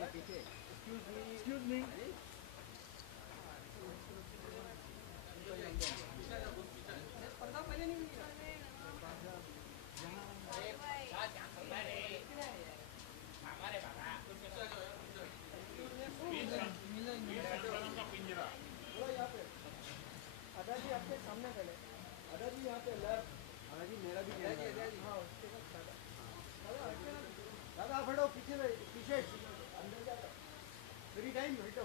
Excuse me. अदा जी आपके सामने पहले, अदा जी यहाँ पे लेफ्ट, अदा जी मेरा भी कैमरा है, हाँ उसके बाद दादा, दादा आप हटो पीछे पीछे अंदर जाओ, फ्री टाइम हटो,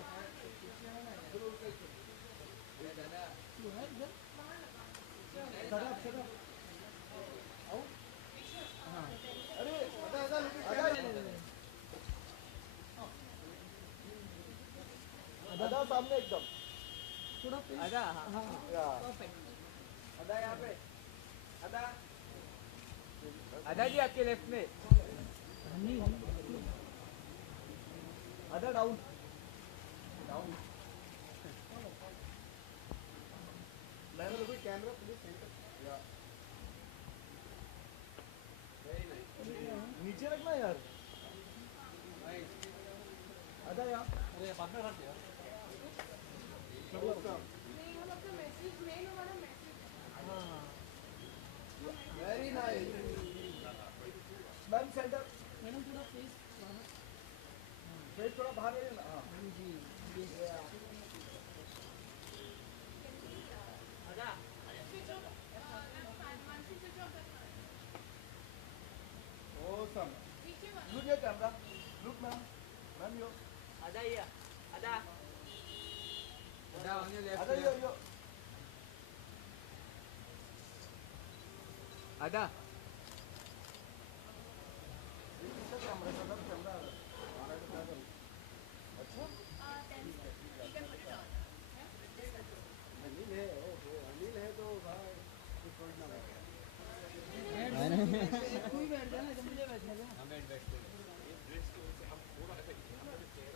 दादा तू है इधर, दादा आप चलो, आओ, हाँ, अरे दादा दादा सामने एकदम थोड़ा अदा हाँ अदा यहाँ पे अदा अदा जी आपके लेफ्ट में अदा डाउन डाउन मैंने देखो कैमरा प्लीज सेंटर या वेरी नाइस नीचे रखना यार अदा यार अरे बाद में रख यार नहीं हम अपना मैसेज मेल हमारा मैसेज हाँ very nice ma'am centre madam थोड़ा फेस थोड़ा बाहर है ना हाँ जी आजा awesome look your camera look ma'am yo ada ya ada on your left ada yo ada इसका कैमरा सब कैमरा हमारा तो क्या करूं अच्छा अनिल है ओहो अनिल है तो भाई कोई ना कोई बैठ जाना जब मुझे बैठने दे हम बैठते हैं हम थोड़ा ऐसा चेहरा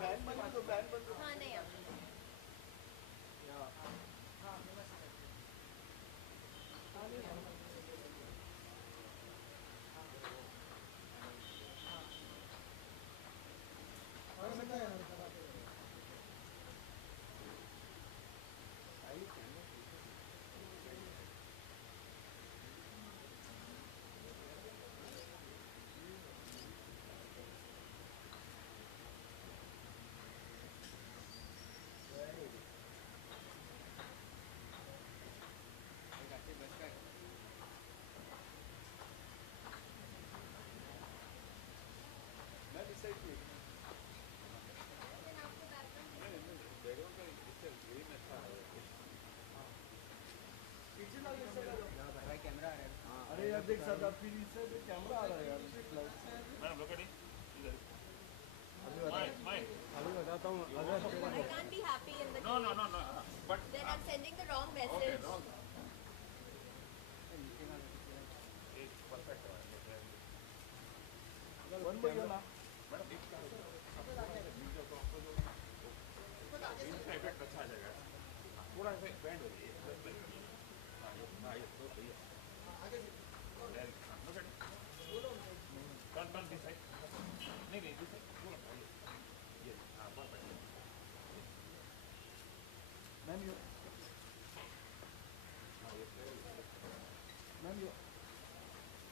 बैन बंद दो बैन बंद दो हां नहीं अरे यार देख सकता फिर इससे कैमरा आ रहा है यार मैडम लोग करें इधर अभी बताता हूँ अगर I can't be happy in the no but then I'm sending the wrong message. it's perfect one more you ना मैडम एक वीडियो तो आपको जो इसका इफेक्ट अच्छा आ जाएगा पूरा ऐसे बैंड हो जाए हाँ ये तो सही है आगे टर्न दिस साइड नहीं दिस साइड पूरा ये हाँ परफेक्ट मैम यो मैम यो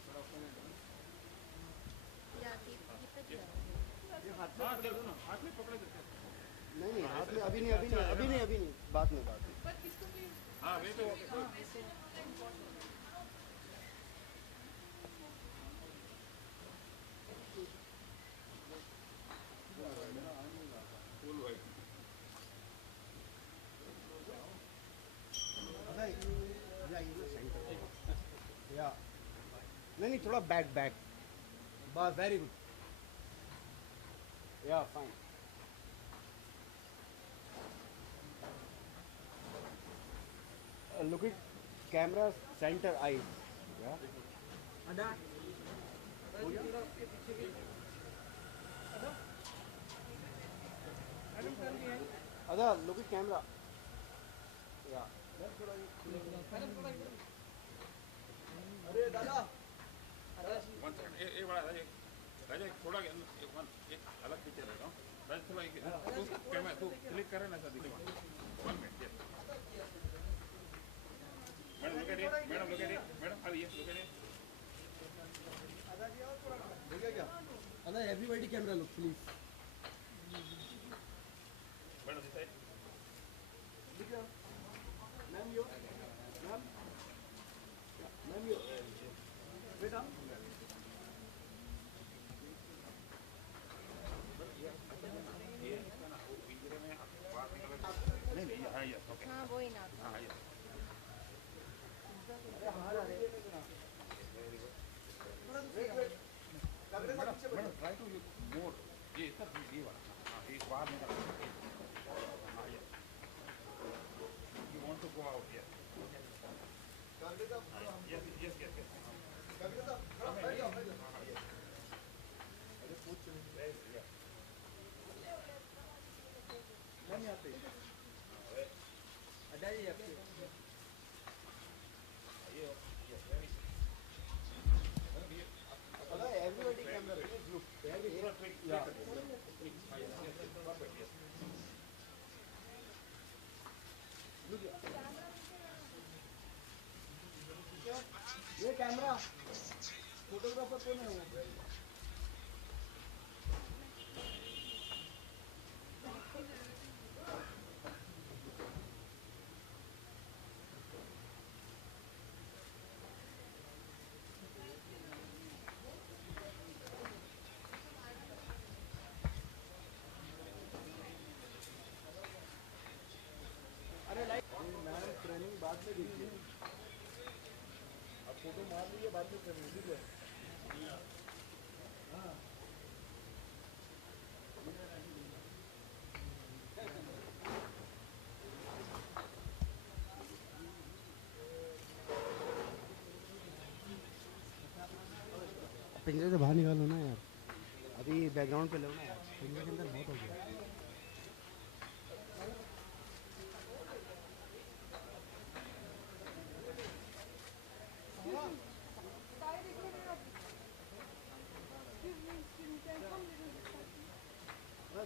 थोड़ा ऊपर Yeah, keep it there. ये हाथ में पकड़ दो ना हाथ में पकड़े देते नहीं हाथ में अभी नहीं बाद में हाँ वे तो फुल वाइट या नहीं थोड़ा बैक बस वेरी गुड या fine look at camera center eyes yeah ada ada look at camera yeah अरे दादा वन सेकंड एक बड़ा राजा थोड़ा एक अलग पिक्चर है राजा थोड़ा तू कैमरा तू क्लिक करे ना सर दिखवा 1 minute yes madam look at it madam अब यस लुक एट इट हो गया क्या दादा everybody camera look please madam this side ma'am यो मैम यो बेटा ये इसका ना वो पिंजरे में बाहर निकल नहीं हां यस ओके हाँ वही ना हां yes madam try to more ये इसका ये वाला हां ये बाहर निकल हां yes you want to go out yes yes yes yes yes ma'am यहाँ पे अदा जी आपके दादा एवरीबॉडी कैमरा लुक ये कैमरा फोटोग्राफर कौन है वो अरे लाइक मैम ट्रेनिंग बाद में देखिए अब फोटो मार लीजिए बाद में ट्रेनिंग ठीक है हाँ पिंजरे से बाहर निकालो ना यार अभी बैकग्राउंड पे लो ना यार पिंजरे के अंदर बहुत हो गया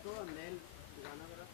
थोड़ा नेल दिखाना मेरा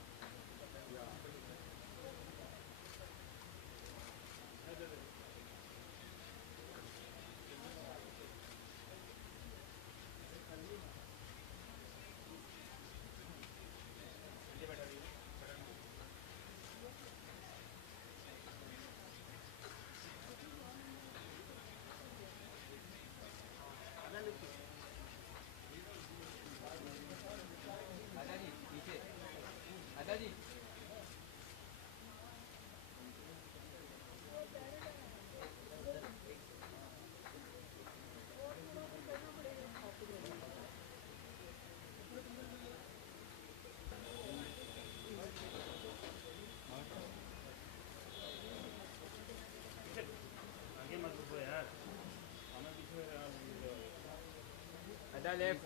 Ada left.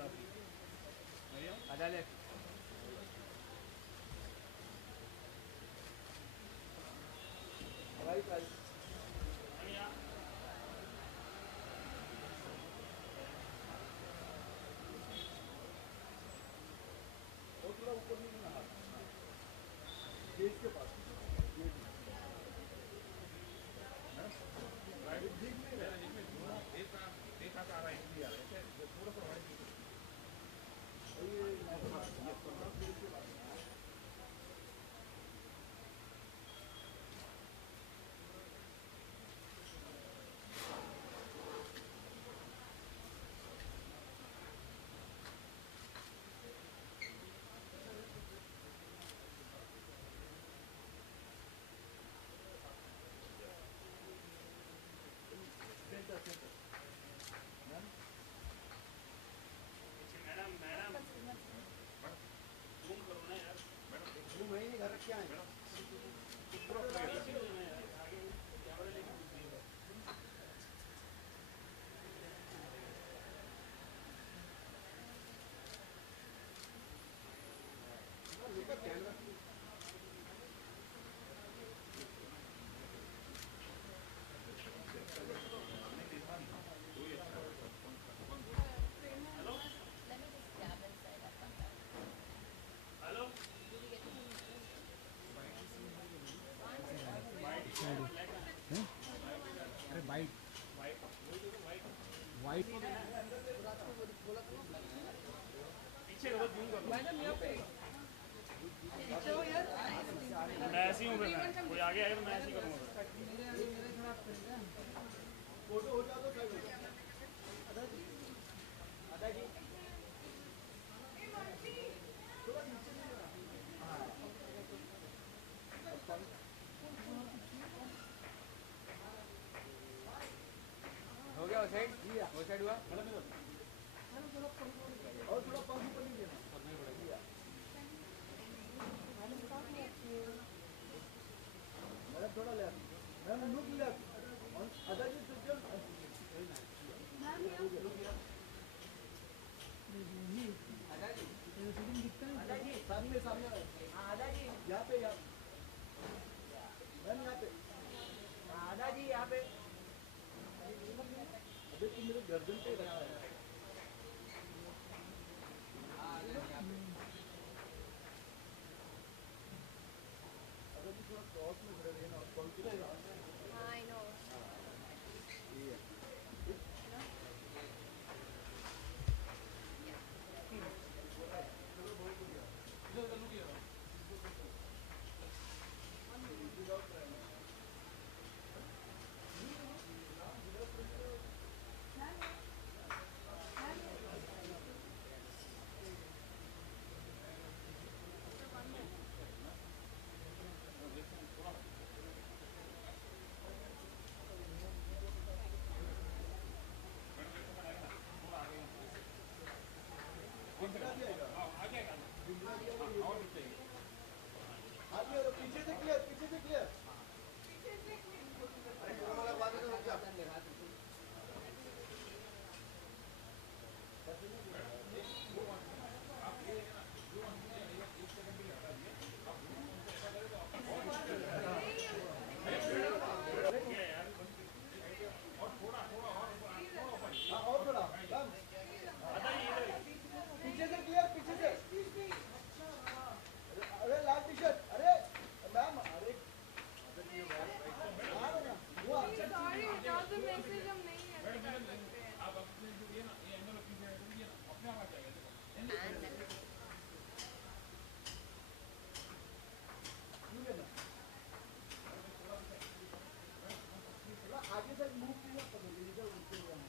Ada left. Right right और थोड़ा ऊपर नहीं ना गेट के पास एक हाथ आ रहा है इसलिए आ रहा है थोड़ा सा वाइड पीछे करो, जूम करो। मैडम यहाँ पे पीछे हो यार। मैं ऐसे ही हूँ, मैं कोई आगे आएगा तो मैं ऐसे ही करूँगा। मेरे थोड़ा फ्रेंड है। फोटो हो जाता है दादाजी हो गया वो साइड हुआ। और थोड़ा पंख ऊपर लीजिए ना। मैडम थोड़ा left, madam look left, other जी टोटल सामने सामने यहाँ पे मैम यहाँ पे दादाजी यहाँ पे अबे तुम मेरे गर्दन पे रखा है। अगर जी थोड़ा क्रॉस में खड़े रहे ना और पंख रहेगा। I know. आगे और पीछे से क्लियर, पीछे से क्लियर। और थोड़ा मैम पीछे से क्लियर, पीछे से। अरे लाल टी शर्ट, अरे मैम, अरे सॉरी, विदाउट द मैसेज हम नहीं ऐसे कर सकते। आप अपने जो ये ना ये एंगल अपने अपने आप आ जाएगा। आगे तक मूव किया पकड़िए इधर उनके हुआ है।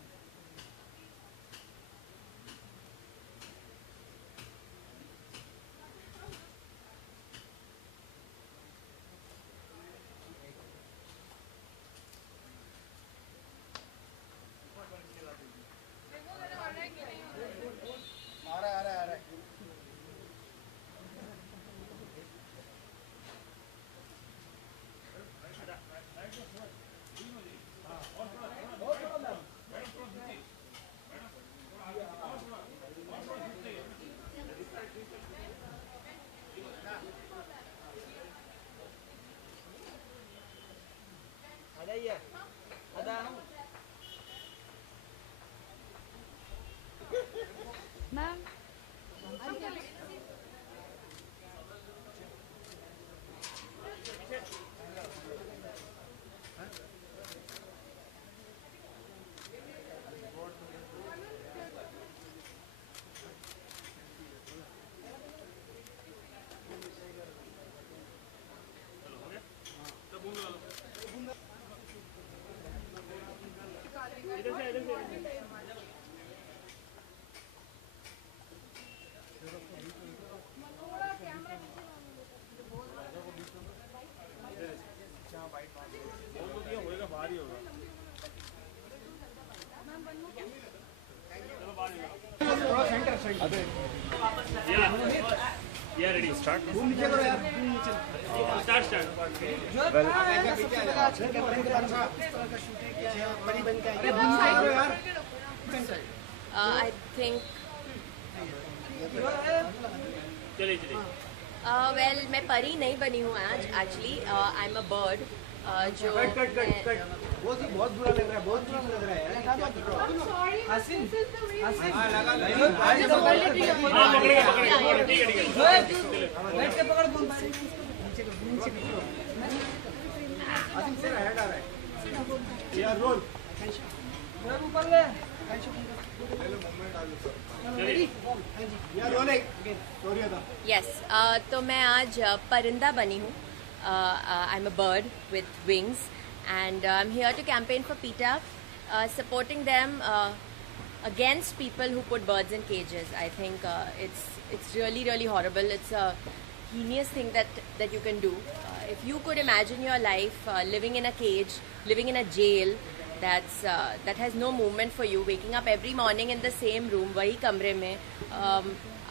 देखो मेरा ऑर्डर है कि नहीं हो रहा है। आ रहा है, आ रहा है, आ रहा है। और थोड़ा मैम। आ जाइए दादा। मैम थोड़ा कैमरा पीछे होएगा बाहर ही होगा। मैम बनू क्या? या रेडी स्टार्ट। नीचे करो यार। Start I think. चलिए चलिए। Well, मैं परी नहीं बनी हूँ आज actually. I am a bird जो बहुत बुरा लग रहा है, बहुत बुरा लग रहा है। सॉरी हसीन यार रोल ऊपर ले। Yes, तो मैं आज परिंदा बनी हूँ. I'm a bird with wings, and I'm here to campaign for PETA, supporting them against people who put birds in cages. I think it's really horrible. It's a heinous thing that you can do. If you could imagine your life living in a cage, living in a jail, that has no movement for you, waking up every morning in the same room, वही कमरे में,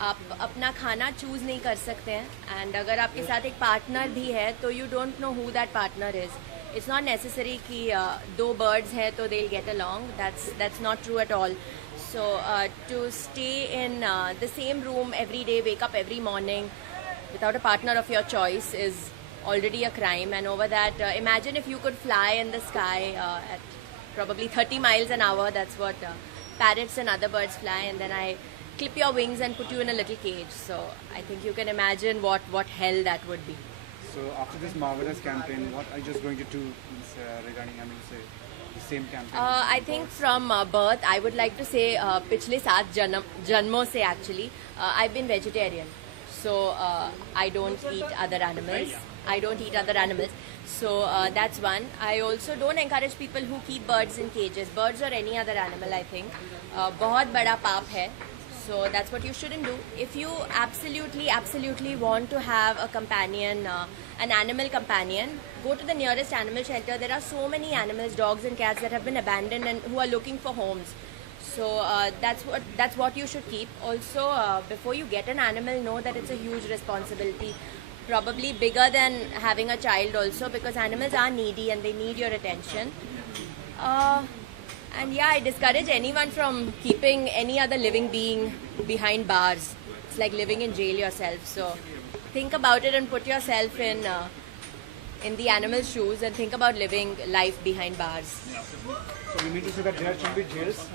आप अपना खाना choose नहीं कर सकते हैं, एंड अगर आपके साथ एक पार्टनर भी है तो you don't know who that partner is. It's not necessary कि दो बर्ड्स हैं तो they will get along. That's not true at all. So to stay in the same room every day, wake up every morning without a partner of your choice is already a crime. And over that, imagine if you could fly in the sky at probably 30 miles an hour. That's what parrots and other birds fly, and then I clip your wings and put you in a little cage. So I think you can imagine what hell that would be. So after this marvelous campaign, what are you just going to do regarding, I mean, say, the same campaign? I think from birth, I would like to say पिछले 7 जन्मों से actually I've been vegetarian. So I don't eat other animals. So that's one. I also don't encourage people who keep birds in cages. Birds or any other animal, I think बहुत बड़ा पाप है. So that's what you shouldn't do. If you absolutely want to have a companion, an animal companion, go to the nearest animal shelter. There are so many animals, dogs and cats, that have been abandoned and who are looking for homes. So that's what you should keep. Also, before you get an animal, know that it's a huge responsibility, probably bigger than having a child also, because animals are needy and they need your attention. And yeah, I discourage anyone from keeping any other living being behind bars. It's like living in jail yourself. So think about it and put yourself in the animal's shoes and think about living life behind bars. So you mean to say that there should be jails?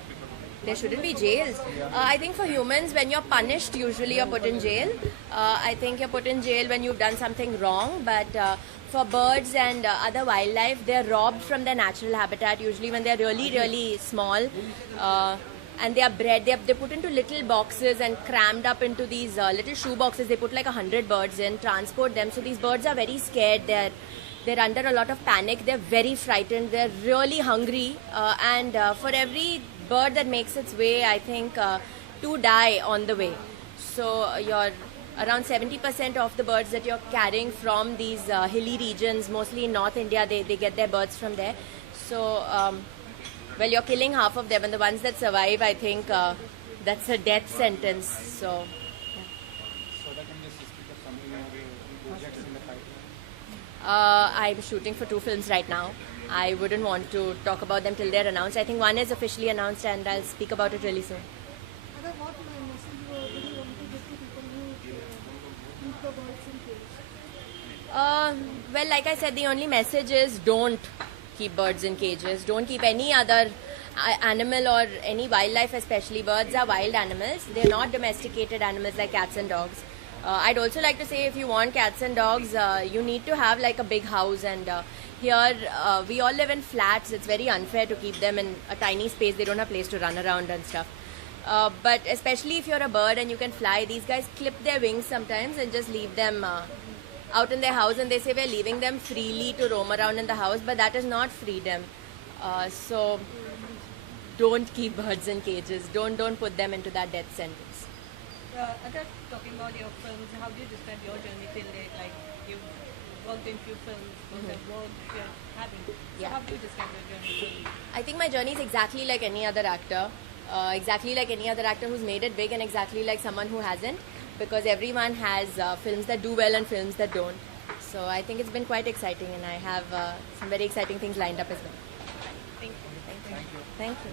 There shouldn't be jails. I think for humans, when you're punished, usually you're put in jail. I think you're put in jail when you've done something wrong. But for birds and other wildlife, they're robbed from their natural habitat, usually when they're really small. And they are bred, they're put into little boxes and crammed up into these little shoe boxes. They put like 100 birds in, transport them. So these birds are very scared. They're under a lot of panic. They're very frightened. They're really hungry. And for every bird that makes its way, I think 2 die on the way. So around 70% of the birds that you're carrying from these hilly regions, mostly in North India, they get their birds from there. So well, you're killing half of them, and the ones that survive, I think that's a death sentence. So yeah. So that can just speak of some projects in the pipeline. I'm shooting for 2 films right now. I wouldn't want to talk about them till they're announced. I think one is officially announced, and I'll speak about it really soon. What message would you want to give to people who keep the birds in cages? Well, like I said, the only message is don't keep birds in cages. Don't keep any other animal or any wildlife, especially birds are wild animals. They're not domesticated animals like cats and dogs. I'd also like to say, if you want cats and dogs, you need to have like a big house, and here we all live in flats. It's very unfair to keep them in a tiny space. They don't have place to run around and stuff. But especially if you're a bird and you can fly, these guys clip their wings sometimes and just leave them out in their house, and they say we're leaving them freely to roam around in the house, but that is not freedom. So don't keep birds in cages. Don't put them into that death sentence. Other talking about your films, how do you describe your journey till date? Like, you've worked in few films, what work you're having. So Yeah. how do you describe your journey? I think my journey is exactly like any other actor. Exactly like any other actor who's made it big, and exactly like someone who hasn't, because everyone has films that do well and films that don't. So I think it's been quite exciting, and I have some very exciting things lined up as well. Thank you. Thank you.